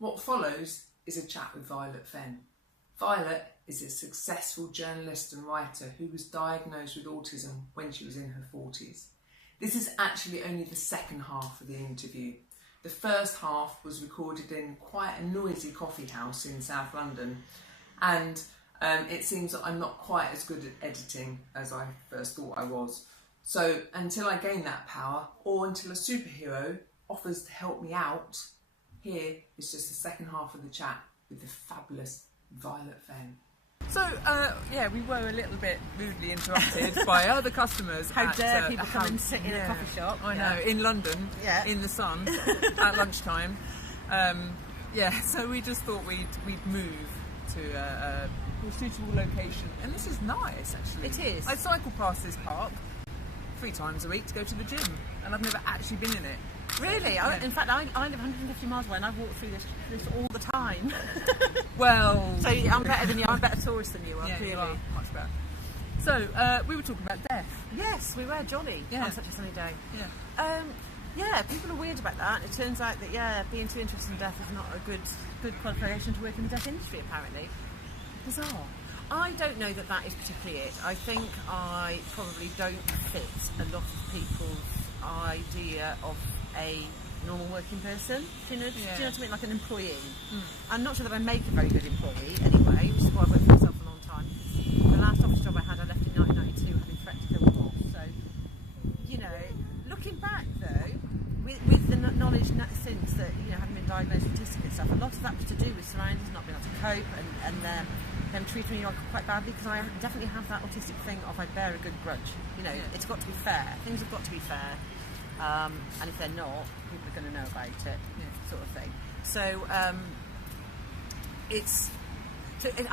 What follows is a chat with Violet Fenn. Violet is a successful journalist and writer who was diagnosed with autism when she was in her 40s. This is actually only the second half of the interview. The first half was recorded in quite a noisy coffee house in South London, and it seems that I'm not quite as good at editing as I first thought I was. So until I gain that power, or until a superhero offers to help me out, here is just the second half of the chat with the fabulous Violet Fenn. So, we were a little bit rudely interrupted by other customers. How dare people come and sit in a coffee shop? I know, in London, in the sun, at lunchtime. So we just thought we'd move to a suitable location. And this is nice, actually. It is. I cycle past this park 3 times a week to go to the gym, and I've never actually been in it. Really? Yeah. In fact, I live 150 miles away and I walk through this all the time. Well... So I'm better than you. I'm a better tourist than you are, clearly. You are. Much better. So, we were talking about death. Yes, we were jolly on such a sunny day. Yeah. People are weird about that. It turns out that, being too interested in death is not a good qualification to work in the death industry, apparently. Bizarre. I don't know that is particularly it. I think I probably don't fit a lot of people's idea of a normal working person. Do you know what I mean? Like an employee. I'm not sure that I make a very good employee anyway, which is why I've worked for myself a long time. The last office job I left in 1992 having threatened to kill the boss. So, looking back though, with the knowledge since that, having been diagnosed with autistic and stuff, a lot of that was to do with surroundings, not being able to cope, and them treating me quite badly, because I definitely have that autistic thing of I bear a good grudge. It's got to be fair. Things have got to be fair. And if they're not, people are going to know about it, sort of thing. So I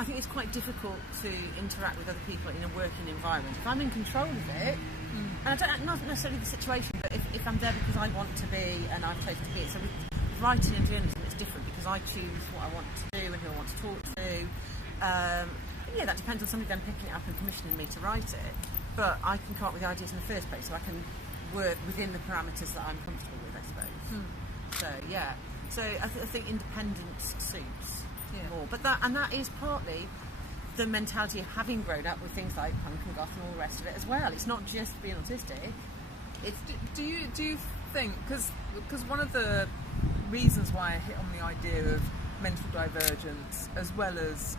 think it's quite difficult to interact with other people in a working environment. If I'm in control of it, and not necessarily the situation, but if I'm there because I want to be and I've chosen to be it. So with writing and journalism, it's different because I choose what I want to do and who I want to talk to. That depends on somebody then picking it up and commissioning me to write it. But I can come up with ideas in the first place, so I can work within the parameters that I'm comfortable with, I suppose. So I think independence suits more. But that is partly the mentality of having grown up with things like punk and goth and all the rest of it as well. It's not just being autistic. Do you think, because one of the reasons why I hit on the idea of mental divergence as well as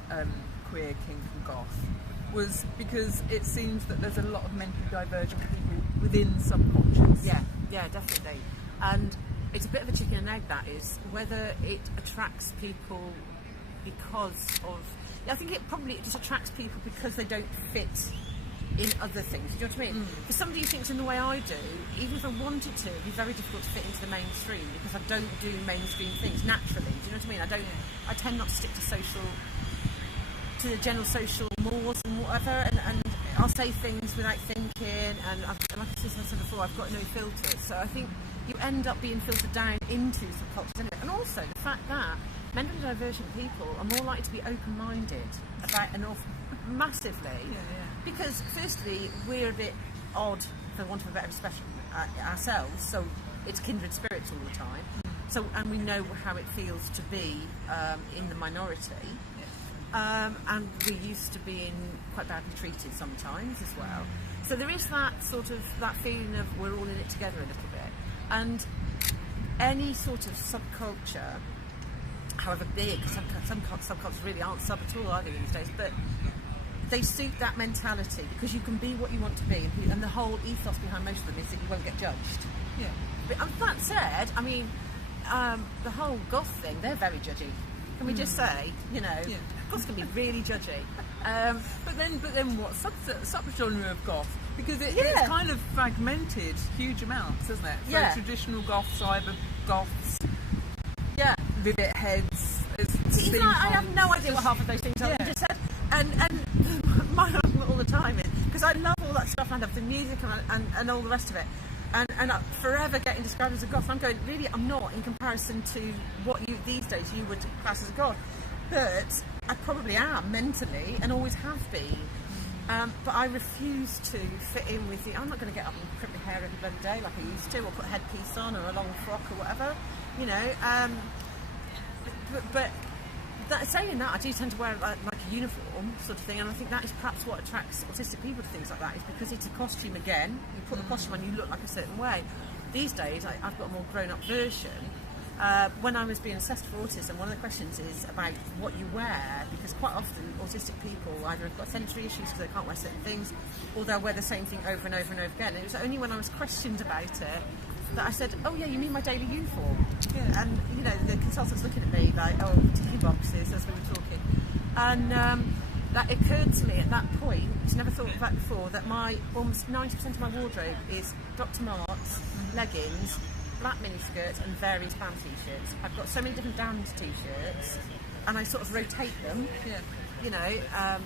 queer, kink and goth was because it seems that there's a lot of mentally divergent people within subcultures. Yeah, definitely. And it's a bit of a chicken and egg, that is, whether it attracts people because of... I think it just attracts people because they don't fit in other things. Do you know what I mean? For somebody who thinks in the way I do, even if I wanted to, it'd be very difficult to fit into the mainstream because I don't do mainstream things naturally. Do you know what I mean? I tend not to stick to the general social mores and whatever, and I'll say things without thinking, and like I said before, I've got no filters, so I think you end up being filtered down into subcultures anyway. And also the fact that mentally divergent people are more likely to be open-minded about an awful massively, because firstly we're a bit odd, for want of a better expression, ourselves, so it's kindred spirits all the time. So, and we know how it feels to be in the minority. And we're used to being quite badly treated sometimes as well. So there is that feeling of we're all in it together a little bit. And any sort of subculture, however big, some subcultures really aren't sub at all, are they, these days, but they suit that mentality because you can be what you want to be, and the whole ethos behind most of them is that you won't get judged. But that said, I mean, the whole goth thing, they're very judgy. Can we just say, goths can be really judgy. But then what subgenre of goth? Because it's kind of fragmented huge amounts, isn't it? So traditional goth, cyber goths, rivet heads. See, I have no idea what half of those things are. You just said, and mine all the time is because I love all that stuff. I love the music and all the rest of it. And I'm forever getting described as a goth. I'm going, really, I'm not in comparison to what these days you would class as a goth. But I probably am mentally and always have been. But I refuse to fit in with I'm not going to get up and clip my hair every bloody day like I used to, or put a headpiece on or a long frock or whatever, but saying that, I do tend to wear like a uniform sort of thing, and I think that is perhaps what attracts autistic people to things like that, is because it's a costume again. You put the costume on, you look like a certain way. These days, I've got a more grown-up version. When I was being assessed for autism, one of the questions is about what you wear, because quite often autistic people either have got sensory issues because they can't wear certain things, or they'll wear the same thing over and over and over again. And it was only when I was questioned about it that I said, oh yeah, you mean my daily uniform? Yeah. And you know, the consultant's looking at me like, oh, ticky boxes, as we were talking. And that occurred to me at that point, which I never thought of that before, that my almost 90% of my wardrobe is Dr. Martens, leggings, black miniskirts and various band t-shirts. I've got so many different band t-shirts, and I sort of rotate them. Yeah. You know, and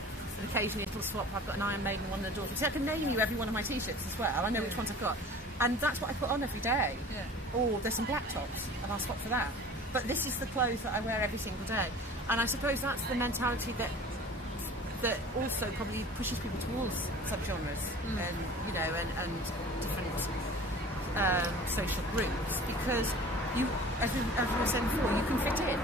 occasionally it'll swap. I've got an Iron Maiden one and a Dolphin. So I can name you every one of my t-shirts as well. I know which ones I've got, and that's what I put on every day. Yeah. Or there's some black tops, and I'll swap for that. But this is the clothes that I wear every single day, and I suppose that's the mentality that also probably pushes people towards subgenres and you know and different social groups, because you, as we were saying before, you can fit in.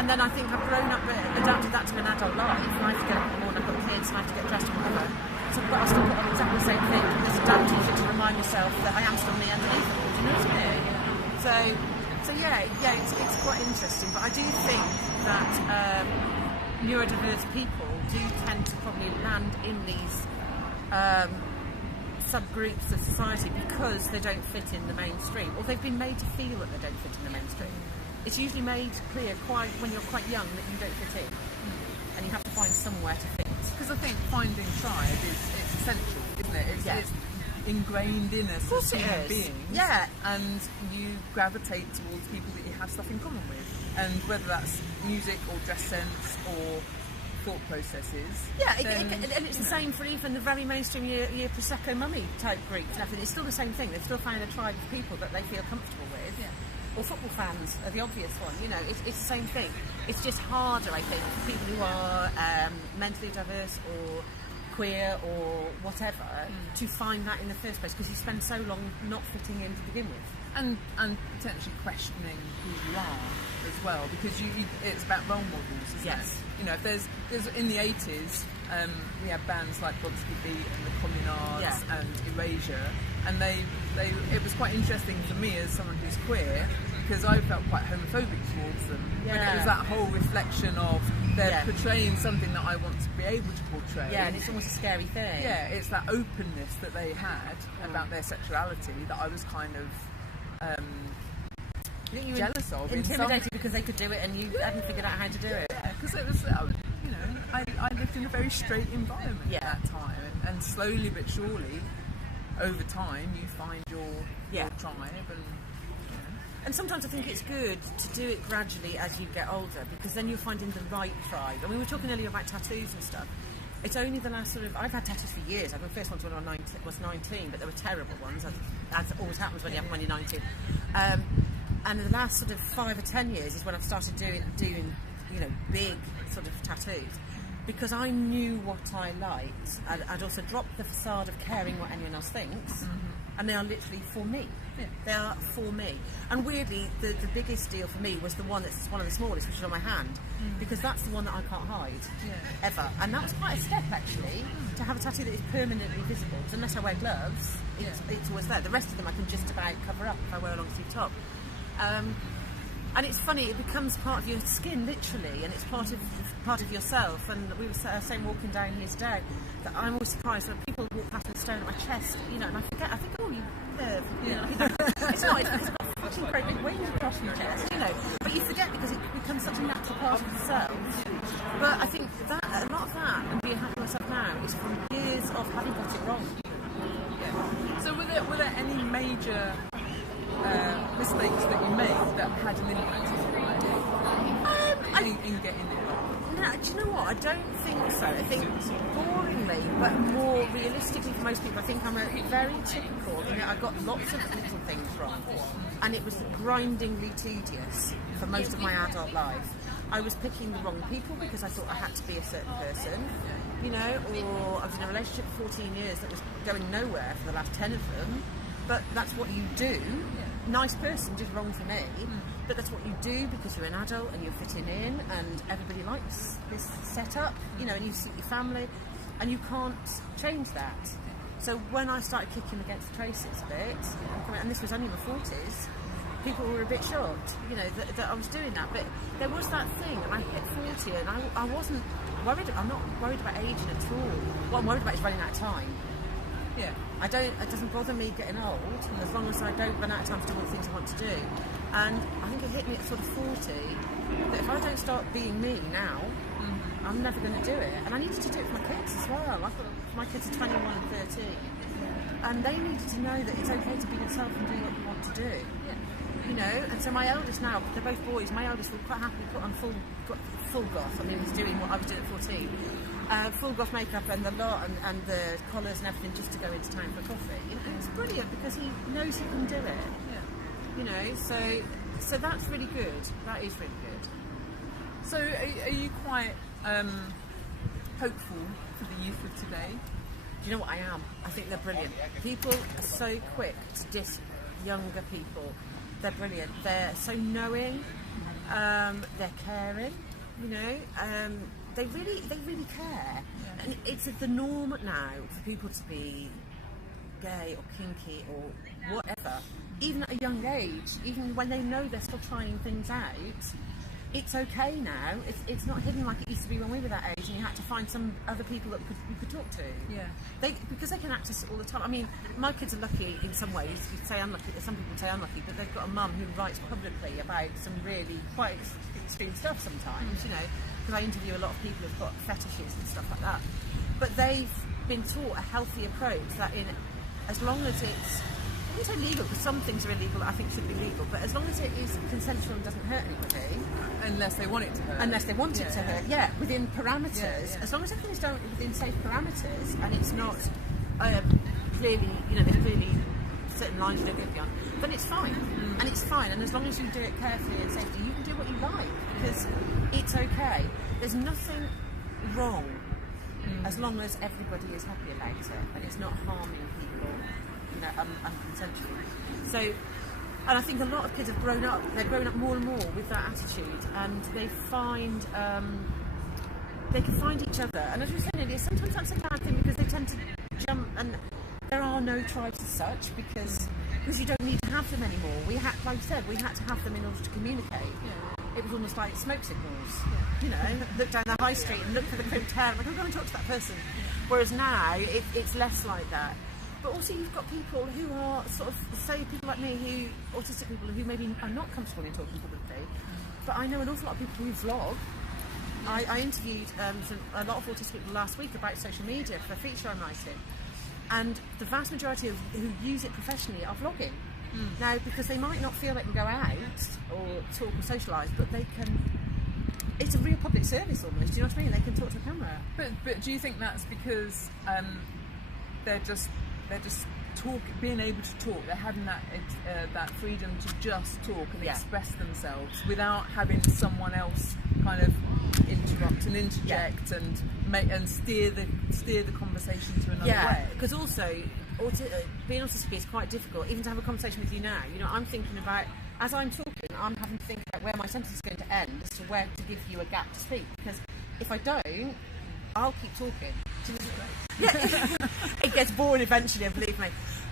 And then I think I've grown up, adapted that to an adult life, and I have to get up in the morning, I've got kids, and I have to get dressed and whatever. So, but I still put on exactly the same thing. There's a damn t-shirt to remind myself that I am still me underneath it, you know what I mean? So yeah, it's quite interesting. But I do think that neurodiverse people do tend to probably land in these subgroups of society because they don't fit in the mainstream, or they've been made to feel that they don't fit in the mainstream. It's usually made clear when you're quite young that you don't fit in, and you have to find somewhere to fit. Because I think finding tribe it's essential, isn't it? It's ingrained in us as human beings. Yeah. And you gravitate towards people that you have stuff in common with, and whether that's music or dress sense or thought processes. Yeah, and it's the same for even the very mainstream year Prosecco mummy type groups and everything. It's still the same thing. They've still found a tribe of people that they feel comfortable with. Yeah. Or football fans are the obvious one. You know, it's the same thing. It's just harder, I think, for people who are mentally diverse or queer or whatever to find that in the first place, because you spend so long not fitting in to begin with. And potentially questioning who you are as well, because it's about role models, isn't it? You know, if there's in the 80s, we had bands like Brodsky Beat and the Communards and Erasure, and it was quite interesting for me as someone who's queer, because I felt quite homophobic towards them. When it was that whole reflection of they're portraying something that I want to be able to portray. Yeah, and it's almost a scary thing. Yeah, it's that openness that they had about their sexuality that I was kind of you jealous of. Intimidated because they could do it and you hadn't figured out how to do it. Yeah, because it was, you know, I lived in a very straight environment at that time, and slowly but surely, over time, you find your tribe And sometimes I think it's good to do it gradually as you get older, because then you're finding the right tribe. And we were talking earlier about tattoos and stuff. It's only the last I've had tattoos for years. My first ones when I was 19, but they were terrible ones, as always happens when you have them when you're 19. And the last sort of 5 or 10 years is when I've started doing you know, big sort of tattoos, because I knew what I liked. I'd also dropped the facade of caring what anyone else thinks, and they are literally for me. Yeah. They are for me. And weirdly, the biggest deal for me was the one that's one of the smallest, which is on my hand, because that's the one that I can't hide ever. And that was quite a step, actually, to have a tattoo that is permanently visible. So unless I wear gloves, it's always there. The rest of them I can just about cover up if I wear a long sleeve top. And it's funny, it becomes part of your skin, literally, and it's part of yourself. And we were saying walking down here today that I'm always surprised when people walk past and stare at my chest, you know, and I think, oh, you live. You know, it's not, it's because I've got fucking great big wings across your chest, you know. But you forget because it becomes such a natural part of yourself. But I think that a lot of that, and being happy with myself now, is from years of having got it wrong. Yeah. So were there any major mistakes that you made that had an impact in getting it? No, do you know what? I don't think so. I think boringly, but more realistically for most people, I think I'm very typical. You know, I got lots of little things wrong, and it was grindingly tedious for most of my adult life. I was picking the wrong people because I thought I had to be a certain person, you know, or I was in a relationship for 14 years that was going nowhere for the last 10 of them, but that's what you do. nice person, just wrong for me. But that's what you do because you're an adult and you're fitting in, and everybody likes this setup, you know, and you suit your family, and you can't change that. So when I started kicking against the traces a bit, and this was only in my 40s, people were a bit shocked, you know, that I was doing that. But there was that thing, and I hit 40, and I wasn't worried. I'm not worried about aging at all. What I'm worried about is running out of time. Yeah. It doesn't bother me getting old, as long as I don't run out of time to do all the things I want to do. And I think it hit me at sort of 40 that if I don't start being me now, I'm never going to do it. And I needed to do it for my kids as well. My kids are 21 and 13, and they needed to know that it's okay to be yourself and do what you want to do. Yeah. You know, and so my eldest now, they're both boys. My eldest will quite happily put on full goth. I mean, he's doing what I was doing at 14. Full goth makeup and the lot and the collars and everything just to go into town for coffee. You know, it's brilliant because he knows he can do it. Yeah. You know, so that's really good. That is really good. So are you quite hopeful for the youth of today? Do you know what I am? I think they're brilliant. People are so quick to diss younger people. They're brilliant. They're so knowing. They're caring. You know, they really care. Yeah. And it's the norm now for people to be gay or kinky or whatever, even at a young age, even when they know they're still trying things out. It's okay now. It's not hidden like it used to be when we were that age, and you had to find some other people that you could talk to. Yeah. Because they can access it all the time. I mean, my kids are lucky in some ways. You'd say unlucky. Some people say unlucky, but they've got a mum who writes publicly about some really quite extreme stuff sometimes. You know, because I interview a lot of people who've got fetishes and stuff like that. But they've been taught a healthy approach that as long as it's, I wouldn't say legal, because some things are illegal that I think should be legal, but as long as it is consensual and doesn't hurt anybody. Unless they want it to hurt. Unless they want it to hurt, within parameters. Yeah. As long as everything's done within safe parameters, and it's not clearly, you know, there's clearly certain lines you don't go beyond, then it's fine. And it's fine. And as long as you do it carefully and safely, you can do what you like, because it's okay. There's nothing wrong as long as everybody is happy about it and it's not harming people, you know, unconsensually. So, and I think a lot of kids have grown up, they're growing up more and more with that attitude, and they find, they can find each other. And as we were saying earlier, sometimes that's a bad thing because they tend to jump, and there are no tribes as such because you don't need to have them anymore. We had, like I said, we had to have them in order to communicate. Yeah. It was almost like smoke signals. Yeah. You know, look down the high street and look for the crimped hair, like, I'm going to talk to that person. Yeah. Whereas now, it's less like that. But also you've got people who are sort of, say people like me, autistic people who maybe are not comfortable in talking publicly, but I know an awful lot of people who vlog. I interviewed a lot of autistic people last week about social media for a feature I'm writing, and the vast majority of who use it professionally are vlogging. Now, because they might not feel they can go out or talk or socialise, but they can, it's a real public service almost, do you know what I mean? They can talk to a camera. But do you think that's because they're just being able to talk, they're having that freedom to just talk and express themselves without having someone else kind of interrupt and interject and steer the conversation to another way? Because also being autistic is quite difficult, even to have a conversation with you now. You know, I'm thinking about, as I'm talking, I'm having to think about where my sentence is going to end as to where to give you a gap to speak, because if I don't, I'll keep talking. It gets boring eventually, believe me,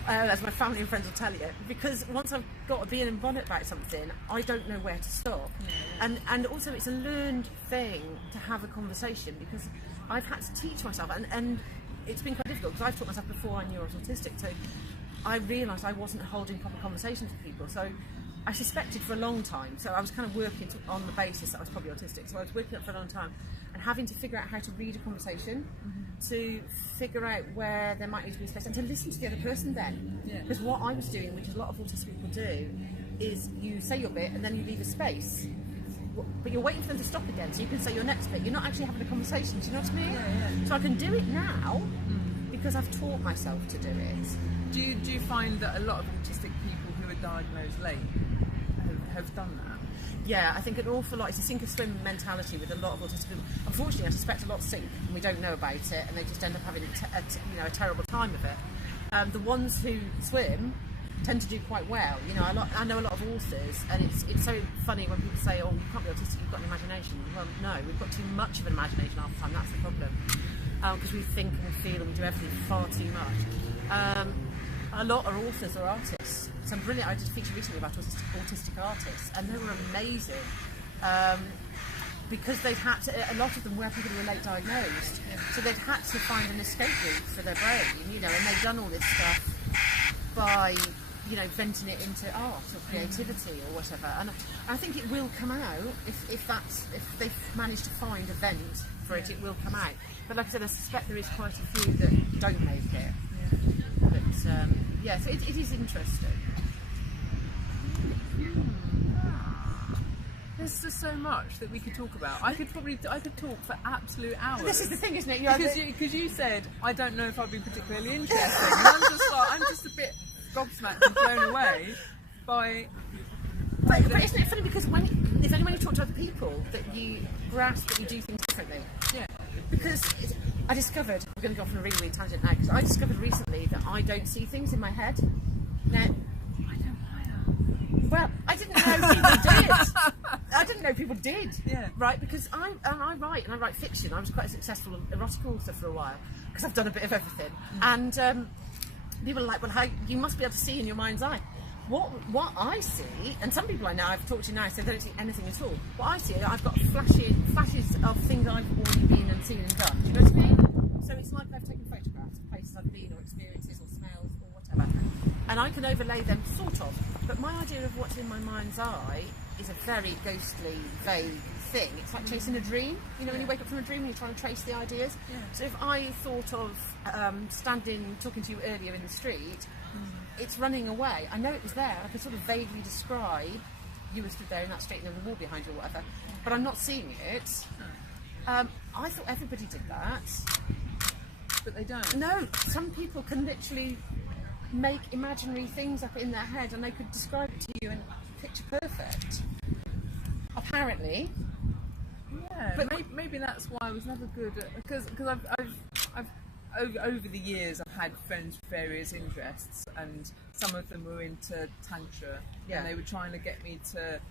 as my family and friends will tell you, because once I've got to be in a bonnet about something, I don't know where to stop. And also it's a learned thing to have a conversation, because I've had to teach myself, and it's been quite difficult because I've taught myself before I knew I was autistic, so I realised I wasn't holding proper conversations with people. So I suspected for a long time, so I was kind of working on the basis that I was probably autistic, so I was working up for a long time and having to figure out how to read a conversation, to figure out where there might need to be space, and to listen to the other person then. Because what I was doing, which a lot of autistic people do, is you say your bit and then you leave a space, but you're waiting for them to stop again so you can say your next bit. You're not actually having a conversation, do you know what I mean? So I can do it now because I've taught myself to do it. Do you find that a lot of autistic people who are diagnosed late have done that? Yeah, I think an awful lot. It's a sink or swim mentality with a lot of autistic people. Unfortunately, I suspect a lot sink and we don't know about it, and they just end up having a terrible time of it. The ones who swim tend to do quite well. You know, I know a lot of authors, and it's so funny when people say, "Oh, you can't be autistic, you've got an imagination." Well, no, we've got too much of an imagination half the time. That's the problem, because we think and we feel and we do everything far too much. A lot of authors are artists. Some brilliant. I did a feature recently about autistic artists, and they were amazing. Because they'd had to, a lot of them were people who were late diagnosed, so they'd had to find an escape route for their brain, you know, and they've done all this stuff by, you know, venting it into art or creativity or whatever. And I think it will come out if they've managed to find a vent for it, it will come out. But like I said, I suspect there is quite a few that don't make it. But yeah, so it is interesting. There's just so much that we could talk about. I could talk for absolute hours. This is the thing, isn't it? Because you said, I don't know if I'd be particularly interesting. And I'm just a bit gobsmacked and blown away by... But isn't it funny, because when you talk to other people, that you grasp that you do things differently. Yeah. Because I discovered, we're going to go off on a really weird tangent now, because I discovered recently that I don't see things in my head. Now, well, I didn't know people did. I didn't know people did. Yeah. Right, because I write fiction. I was quite a successful erotic author for a while because I've done a bit of everything. And people are like, well, how you must be able to see in your mind's eye. What I see, and some people I know I've talked to now say they don't see anything at all. What I see, I've got flashes of things I've already been and seen and done. Do you know what I mean? So it's like I've taken photographs of places I've been, or experiences, or smells, or whatever, and I can overlay them sort of. But my idea of what's in my mind's eye is a very ghostly, vague thing. It's like chasing a dream. You know, when you wake up from a dream and you're trying to trace the ideas. Yeah. So if I thought of talking to you earlier in the street, it's running away. I know it was there. I could sort of vaguely describe you were stood there in that street and there was a wall behind you or whatever, but I'm not seeing it. I thought everybody did that. But they don't. No, some people can literally make imaginary things up in their head and they could describe it to you and picture perfect. Apparently. Yeah, but maybe that's why I was never good at, because I've over the years I've had friends with various interests, and some of them were into tantra, and they were trying to get me to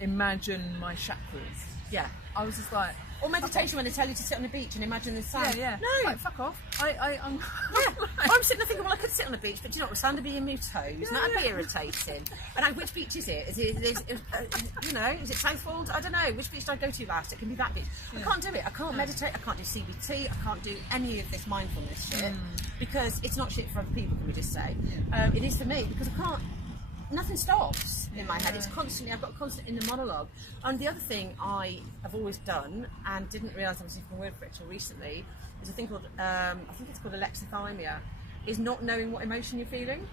imagine my chakras. Yeah. I was just like, or meditation when they tell you to sit on the beach and imagine the sand. Yeah. No. Like, fuck off. I'm I'm sitting there thinking, well, I could sit on the beach, but do you know what? The sand would be in my toes. That'd be irritating. And which beach is it? Is it Southwold? I don't know. Which beach did I go to last? It can be that beach. I can't do it. I can't meditate. I can't do CBT. I can't do any of this mindfulness shit because it's not shit for other people, can we just say? Yeah. It is for me because I can't. Nothing stops in my head. It's constantly, I've got constant inner monologue. And the other thing I have always done and didn't realise I was using a word for it till recently is a thing called, I think it's called alexithymia, is not knowing what emotion you're feeling.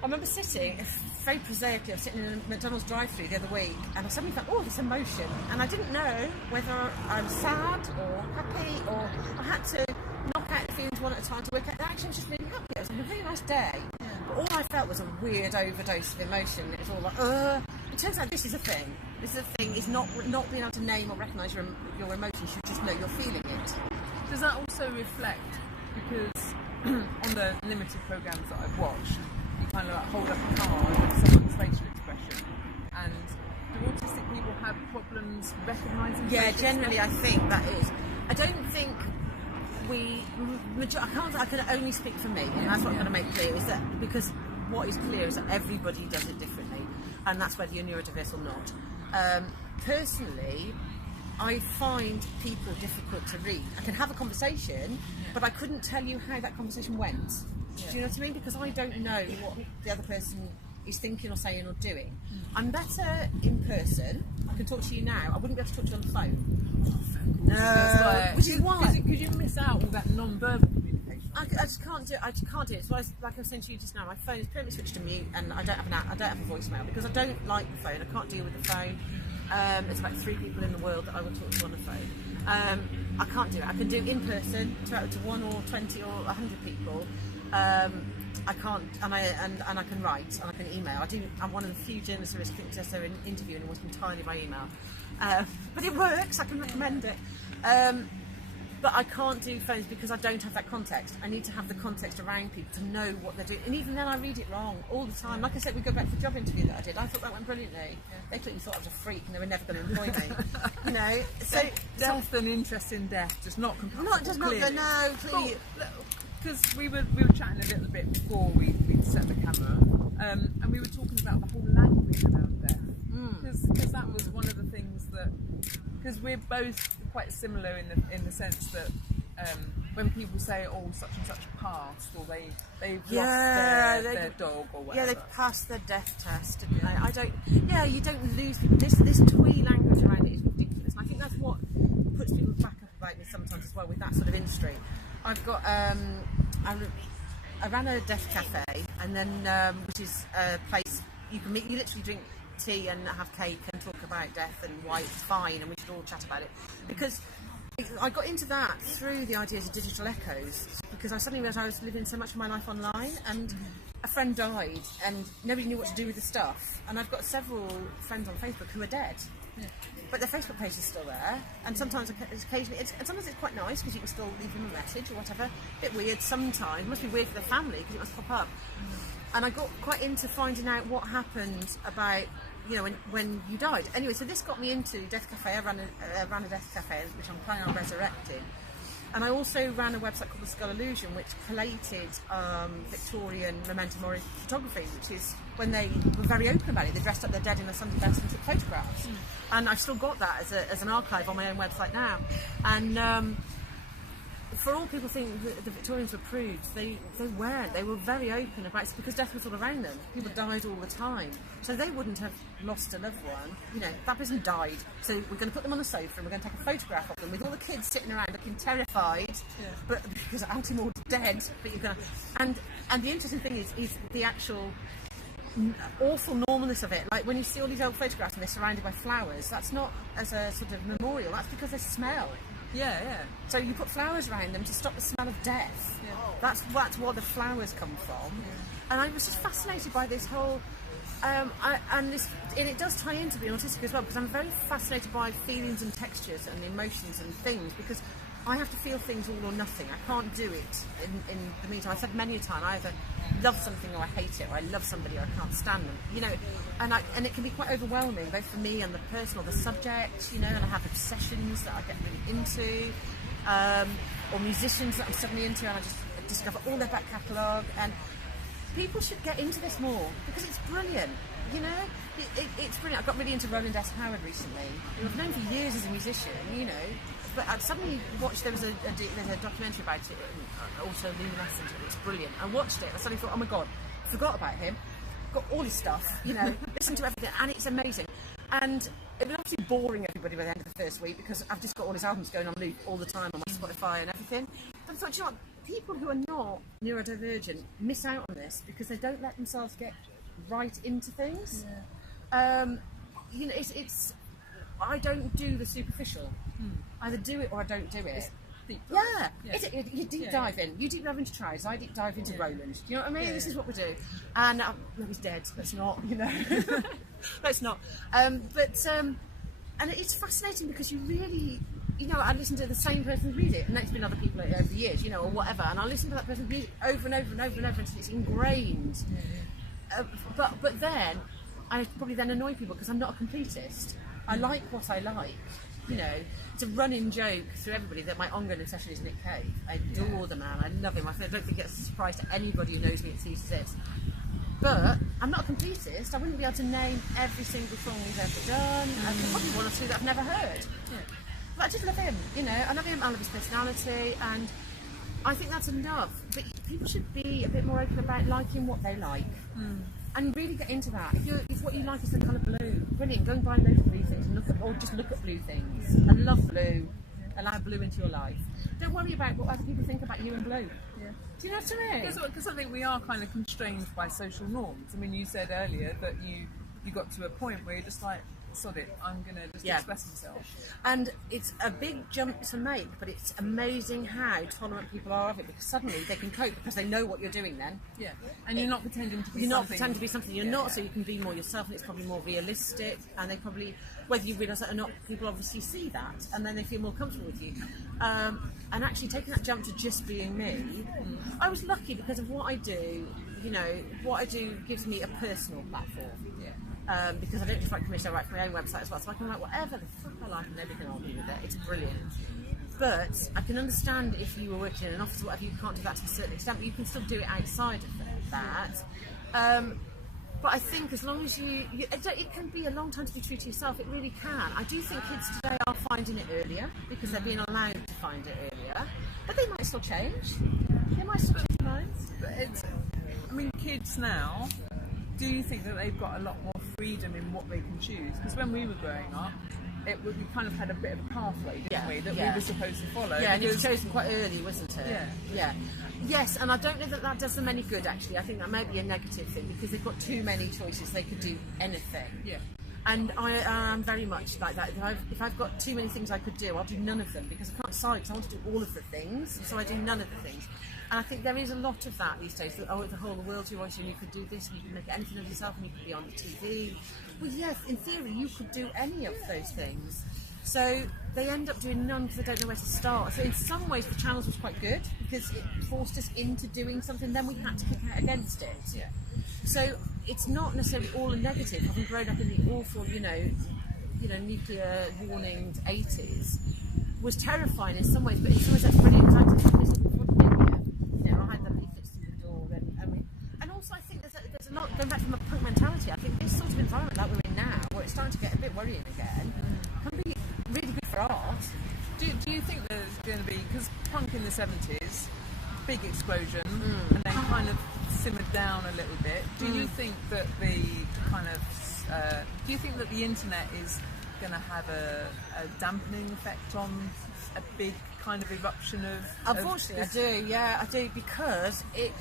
I remember sitting, very prosaically, I was sitting in a McDonald's drive-thru the other week and I suddenly thought, oh, this emotion. And I didn't know whether I was sad or happy, or I had to knock out the feelings one at a time to work out that actually I was just really happy. It was a really nice day. But all I felt was a weird overdose of emotion. It was all like, It turns out this is a thing. This is a thing, is not being able to name or recognise your emotions. You just know you're feeling it. Does that also reflect, because on the limited programmes that I've watched, you kind of like hold up a card with someone's facial expression, and do autistic people have problems recognising? Yeah, generally I think that is. I don't think I can only speak for me, and that's what I'm going to make clear, is that because what is clear is that everybody does it differently, and that's whether you're neurodiverse or not. Personally, I find people difficult to read. I can have a conversation, but I couldn't tell you how that conversation went. Do you know what I mean? Because I don't know what the other person is thinking or saying or doing. I'm better in person. I can talk to you now. I wouldn't be able to talk to you on the phone. No, which is why. Because you miss out all that non-verbal communication. I just can't do it. I just can't do it. So like I was saying to you just now, my phone is permanently switched to mute, and I don't have a voicemail because I don't like the phone. I can't deal with the phone. There's about 3 people in the world that I will talk to on the phone. I can't do it. I can do in person to 1 or 20 or 100 people. I can't, and I can write and I can email. I'm one of the few journalists who is successful in interviewing almost entirely by email. But it works. I can recommend it. But I can't do phones because I don't have that context. I need to have the context around people to know what they're doing. And even then I read it wrong all the time. Like I said, we go back to the job interview that I did. I thought that went brilliantly. They clearly thought I was a freak and they were never going to employ me. You know, so death and interest in death, just not compatible. not just clearly. no, clearly. Because we were chatting a little bit before we set the camera, and we were talking about the whole language around death. Because that was one of the things that, because we're both quite similar in the sense that when people say, oh, such and such passed, or they've lost their dog or whatever. Yeah, they've passed their death test, didn't they? I don't. Yeah, you don't lose this twee language around it is ridiculous. And I think that's what puts people back up about me sometimes as well with that sort of industry. I've got I ran a deaf cafe, and then which is a place you can meet. You literally drink tea and have cake and talk about death and why it's fine, and we should all chat about it. Because I got into that through the ideas of digital echoes, because I suddenly realised I was living so much of my life online, and a friend died and nobody knew what to do with the stuff, and I've got several friends on Facebook who are dead. But their Facebook page is still there, and sometimes occasionally sometimes it's quite nice because you can still leave them a message or whatever. A bit weird sometimes. It must be weird for their family because it must pop up. And I got quite into finding out what happened about, you know, when you died. Anyway, so this got me into Death Cafe. I ran a Death Cafe, which I'm planning on resurrecting. And I also ran a website called The Skull Illusion, which collated Victorian memento mori photography, which is when they were very open about it. They dressed up their dead in a Sunday best and took photographs. And I've still got that as an archive on my own website now. And for all people think that the Victorians were prudes, they weren't. They were very open about it because death was all around them. People died all the time. So they wouldn't have lost a loved one. You know, that person died. So we're going to put them on the sofa and we're going to take a photograph of them with all the kids sitting around looking terrified, but because Altimor's dead. But you're going to, and the interesting thing is the actual awful normalness of it. Like when you see all these old photographs and they're surrounded by flowers, that's not as a sort of memorial. That's because they smell. Yeah. So you put flowers around them to stop the smell of death. Yeah. That's where the flowers come from. Yeah. And I was just fascinated by this whole, and it does tie into being autistic as well, because I'm very fascinated by feelings and textures and emotions and things, because I have to feel things all or nothing. I can't do it in the meantime. I've said many a time, I either love something or I hate it, or I love somebody or I can't stand them, you know, and it can be quite overwhelming, both for me and the person or the subject, you know, and I have obsessions that I get really into, or musicians that I'm suddenly into, and I just discover all their back catalogue. And people should get into this more because it's brilliant, you know. It's brilliant. I got really into Roland S. Howard recently, who I've known for years as a musician, you know. But I suddenly watched, there's a documentary about it, Autoluminescent, it's brilliant. I watched it, I suddenly thought, oh my god, forgot about him, got all his stuff, you know, listened to everything, and it's amazing. And it was obviously boring everybody by the end of the first week, because I've just got all his albums going on loop all the time on my Spotify and everything. But I thought, you know what, people who are not neurodivergent miss out on this because they don't let themselves get right into things. You know, it's I don't do the superficial. Either do it or I don't do it. Deep dive. You deep dive in. You deep dive into Tries, I deep dive into Roland. Do you know what I mean? This is what we do. And no, he's dead. Let's not, you know. Let's not. And it's fascinating because you really, you know, I listen to the same person's music, and it's been other people over the years, you know, or whatever, and I listen to that person's music over and over and over and over until it's ingrained. But then I probably then annoy people because I'm not a completist. I like what I like. You know, it's a running joke through everybody that my ongoing obsession is Nick Cave. I adore the man. I love him. I don't think it's a surprise to anybody who knows me and sees this. But I'm not a completist. I wouldn't be able to name every single song he's ever done. And probably one or two that I've never heard. But I just love him. You know, I love him. I love his personality, and I think that's enough. But people should be a bit more open about liking what they like. And really get into that. If what you like is the colour blue, brilliant. Go and buy loads of blue things and just look at blue things. I love blue. Allow blue into your life. Don't worry about what other people think about you and blue. Do you know what I mean? Because I think we are kind of constrained by social norms. I mean, you said earlier that you got to a point where you're just like, sod it, I'm going to just express myself. And it's a big jump to make, but it's amazing how tolerant people are of it, because suddenly they can cope because they know what you're doing then. Yeah, and you're not pretending to be You're something. not pretending to be something you're not, so you can be more yourself, and it's probably more realistic, and they probably, whether you realise that or not, people obviously see that, and then they feel more comfortable with you. And actually taking that jump to just being me, I was lucky because of what I do. You know, what I do gives me a personal platform. Yeah. Because I don't just write commission, I write for my own website as well, so I can write whatever the fuck I like and nobody can argue with it. It's brilliant. But I can understand if you were working in an office or whatever, you can't do that to a certain extent, but you can still do it outside of that. But I think as long as it can be a long time to be true to yourself, it really can. I do think kids today are finding it earlier because they're being allowed to find it earlier, but they might still change. They might still change their minds. But I mean, kids now, do you think that they've got a lot more freedom in what they can choose? Because when we were growing up, we kind of had a bit of a pathway, didn't we, that we were supposed to follow. Yeah, and it was chosen quite early, wasn't it? Yeah. Yes, and I don't know that does them any good, actually. I think that may be a negative thing, because they've got too many choices. They could do anything. Yeah. And I am very much like that. If I've got too many things I could do, I'll do none of them, because I can't decide, because I want to do all of the things, so I do none of the things. And I think there is a lot of that these days. That, the whole world's your oyster, and you could do this, and you can make anything of yourself, and you could be on the TV. Well, yes, in theory, you could do any of those things. So they end up doing none because they don't know where to start. So in some ways, the channels was quite good, because it forced us into doing something. Then we had to kick out against it. Yeah. So it's not necessarily all a negative. Having grown up in the awful, nuclear warning 80s was terrifying in some ways, but in some ways that's brilliant. I had the leaflets through the door, and also I think there's a lot going back from a punk mentality. I think this sort of environment that we're in now, where it's starting to get a bit worrying again, can be really good for art. Do you think there's going to be, because punk in the 70s, big explosion, and then kind of simmered down a little bit. Do you think that do you think that the internet is going to have a dampening effect on a big kind of eruption of? Unfortunately, I do, because it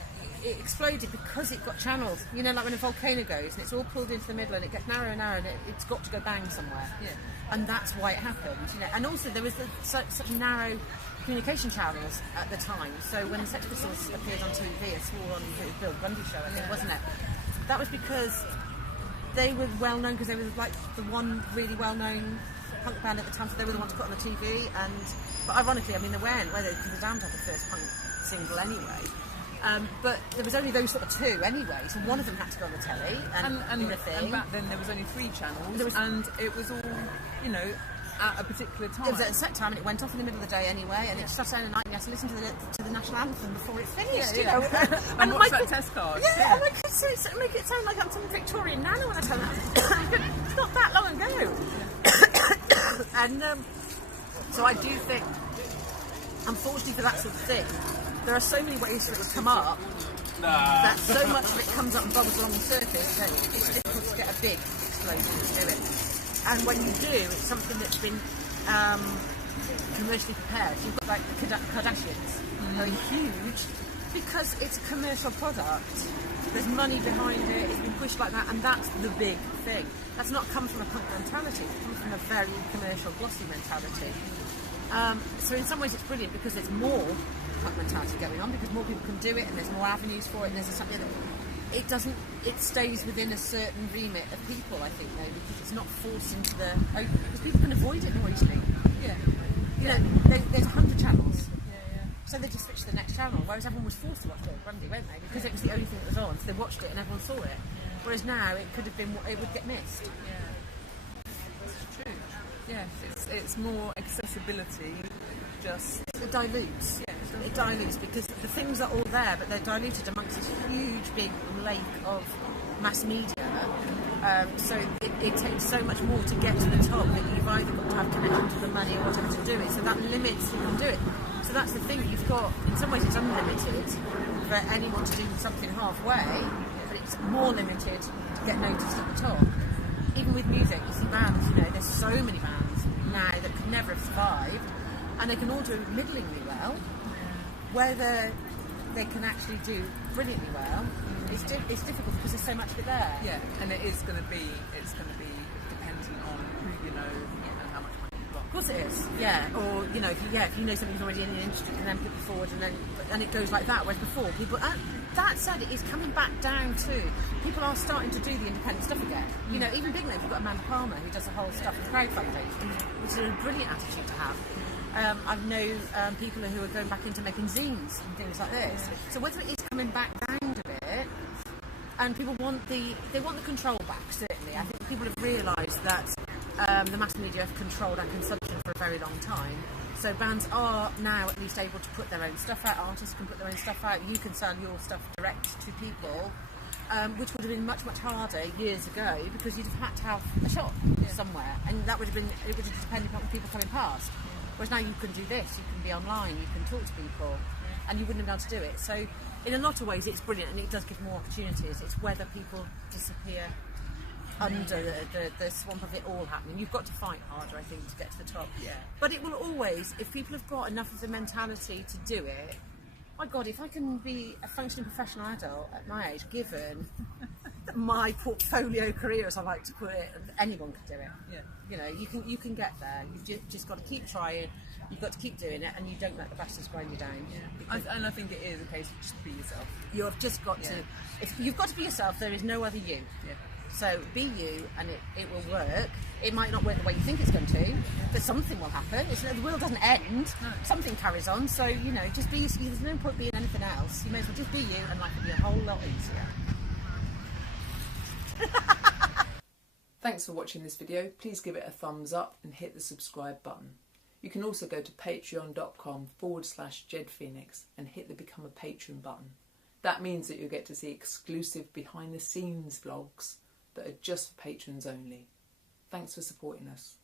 exploded because it got channeled. You know, like when a volcano goes and it's all pulled into the middle and it gets narrower and narrower, and it's got to go bang somewhere. Yeah. And that's why it happened. You know, and also there was such narrow communication channels at the time. So when the Sex Pistols appeared on TV and swore on the Bill Bundy show, I think, wasn't it? That was because they were well known, because they were like the one really well known punk band at the time, so they were the ones to put on the TV. But ironically, I mean, they weren't, were they? Because the Damned had the first punk single anyway. But there was only those sort of two anyway, so one of them had to go on the telly and back then there was only 3 channels, and it was all, at a particular time. It was at a set time, and it went off in the middle of the day anyway, and it shut down at night, and you had to listen to the national anthem before it finished. And what's that test card? And I could make it sound like I'm some Victorian nana when I tell that. It's not that long ago. And so I do think, unfortunately for that sort of thing, there are so many ways for it to come up, that so much of it comes up and bubbles along the surface that it's difficult to get a big explosion to do it. And when you do, it's something that's been commercially prepared. You've got like the Kardashians, very huge, because it's a commercial product. There's money behind it, it's been pushed like that, and that's the big thing. That's not come from a punk mentality, it's come from a very commercial, glossy mentality. So in some ways it's brilliant, because there's more punk mentality going on, because more people can do it, and there's more avenues for it, and there's something that it stays within a certain remit of people, I think, though, because it's not forced into the open, because people can avoid it more easily. There's 100 channels, so they just switched to the next channel, whereas everyone was forced to watch Bill Bundy, weren't they, because it was the only thing that was on, so they watched it and everyone saw it, whereas now it would get missed. It's true. Yes, it's more accessibility. It dilutes. It dilutes, because the things are all there, but they're diluted amongst this huge big lake of mass media. So it takes so much more to get to the top, that you've either got to have connection to the money or whatever to do it. So that limits who can do it. So that's the thing. You've got, in some ways, it's unlimited for anyone to do something halfway, but it's more limited to get noticed at the top. Even with music, you see bands. There's so many bands now that could never have survived. And they can all do middlingly well. Whether they can actually do brilliantly well, it's difficult, because there's so much of it there. Yeah, and it's going to be dependent on you know, and how much money you've got. Of course it is, yeah. Or, you know, if you know something's already in the industry, you can then put it forward and it goes like that. Whereas before, people, that said, it is coming back down to, people are starting to do the independent stuff again. You know, even big names, you've got Amanda Palmer, who does the whole stuff with crowdfunding, which is a brilliant attitude to have. I know people who are going back into making zines and things like this. So whether it is coming back down a bit, and people want the control back, certainly. I think people have realised that the mass media have controlled our consumption for a very long time. So bands are now at least able to put their own stuff out, artists can put their own stuff out, you can sell your stuff direct to people, which would have been much, much harder years ago because you'd have had to have a shop somewhere, and it would have depended on people coming past. Whereas now you can do this, you can be online, you can talk to people, and you wouldn't have been able to do it. So in a lot of ways it's brilliant and it does give more opportunities. It's whether people disappear under the swamp of it all happening. You've got to fight harder, I think, to get to the top. Yeah. But it will always, if people have got enough of the mentality to do it, my God, if I can be a functioning professional adult at my age, given my portfolio career, as I like to put it, anyone can do it. Yeah. You know, you can get there. You've just got to keep trying. You've got to keep doing it, and you don't let the bastards grind you down. Yeah. And I think it is a case of just be yourself. You've just got to. If you've got to be yourself, there is no other you. Yeah. So be you, and it will work. It might not work the way you think it's going to, but something will happen. The world doesn't end. No. Something carries on. So, you know, just be. There's no point being anything else. You may as well just be you, and life will be a whole lot easier. Thanks for watching this video. Please give it a thumbs up and hit the subscribe button. You can also go to patreon.com/JedPhoenix and hit the become a patron button. That means that you'll get to see exclusive behind the scenes vlogs that are just for patrons only. Thanks for supporting us.